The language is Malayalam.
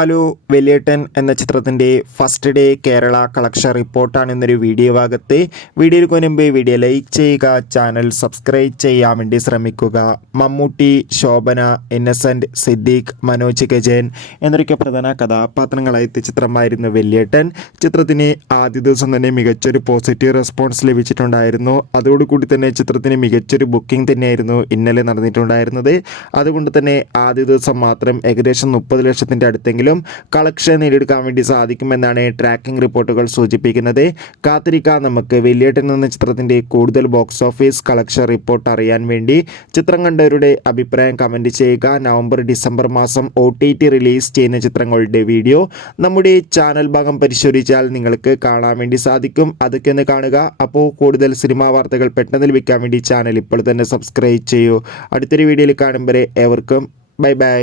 ഹലോ വലിയേട്ടൻ എന്ന ചിത്രത്തിൻ്റെ ഫസ്റ്റ് ഡേ കേരള കളക്ഷൻ റിപ്പോർട്ടാണ് ഇന്നൊരു വീഡിയോ ഭാഗത്ത്. വീഡിയോയിൽ മുൻപ് വീഡിയോ ലൈക്ക് ചെയ്യുക, ചാനൽ സബ്സ്ക്രൈബ് ചെയ്യാൻ വേണ്ടി ശ്രമിക്കുക. മമ്മൂട്ടി, ശോഭന, ഇന്നസെൻറ്റ്, സിദ്ദീഖ്, മനോജ് ഗജൻ എന്നൊക്കെ പ്രധാന കഥാപാത്രങ്ങളായ ചിത്രമായിരുന്നു വലിയേട്ടൻ. ചിത്രത്തിന് ആദ്യ ദിവസം തന്നെ മികച്ചൊരു പോസിറ്റീവ് റെസ്പോൺസ് ലഭിച്ചിട്ടുണ്ടായിരുന്നു. അതോടുകൂടി തന്നെ ചിത്രത്തിന് മികച്ചൊരു ബുക്കിംഗ് തന്നെയായിരുന്നു ഇന്നലെ നടന്നിട്ടുണ്ടായിരുന്നത്. അതുകൊണ്ട് തന്നെ ആദ്യ ദിവസം മാത്രം ഏകദേശം 30 ലക്ഷത്തിൻ്റെ അടുത്തെങ്കിലും കളക്ഷൻ നേടിയെടുക്കാൻ വേണ്ടി സാധിക്കുമെന്നാണ് ട്രാക്കിംഗ് റിപ്പോർട്ടുകൾ സൂചിപ്പിക്കുന്നത്. കാത്തിരിക്കാം നമുക്ക് വലിയേട്ടൻ എന്ന ചിത്രത്തിൻ്റെ കൂടുതൽ ബോക്സ് ഓഫീസ് കളക്ഷൻ റിപ്പോർട്ട് അറിയാൻ വേണ്ടി. ചിത്രം കണ്ടവരുടെ അഭിപ്രായം കമൻറ്റ് ചെയ്യുക. നവംബർ ഡിസംബർ മാസം OTT റിലീസ് ചെയ്യുന്ന ചിത്രങ്ങളുടെ വീഡിയോ നമ്മുടെ ചാനൽ ഭാഗം പരിശോധിച്ചാൽ നിങ്ങൾക്ക് കാണാൻ വേണ്ടി സാധിക്കും. അതൊക്കെ ഒന്ന് കാണുക. അപ്പോൾ കൂടുതൽ സിനിമാ വാർത്തകൾ പെട്ടെന്ന് ലഭിക്കാൻ വേണ്ടി ചാനൽ ഇപ്പോൾ തന്നെ സബ്സ്ക്രൈബ് ചെയ്യൂ. അടുത്തൊരു വീഡിയോയിൽ കാണും വരെ ഏവർക്കും ബൈ ബൈ.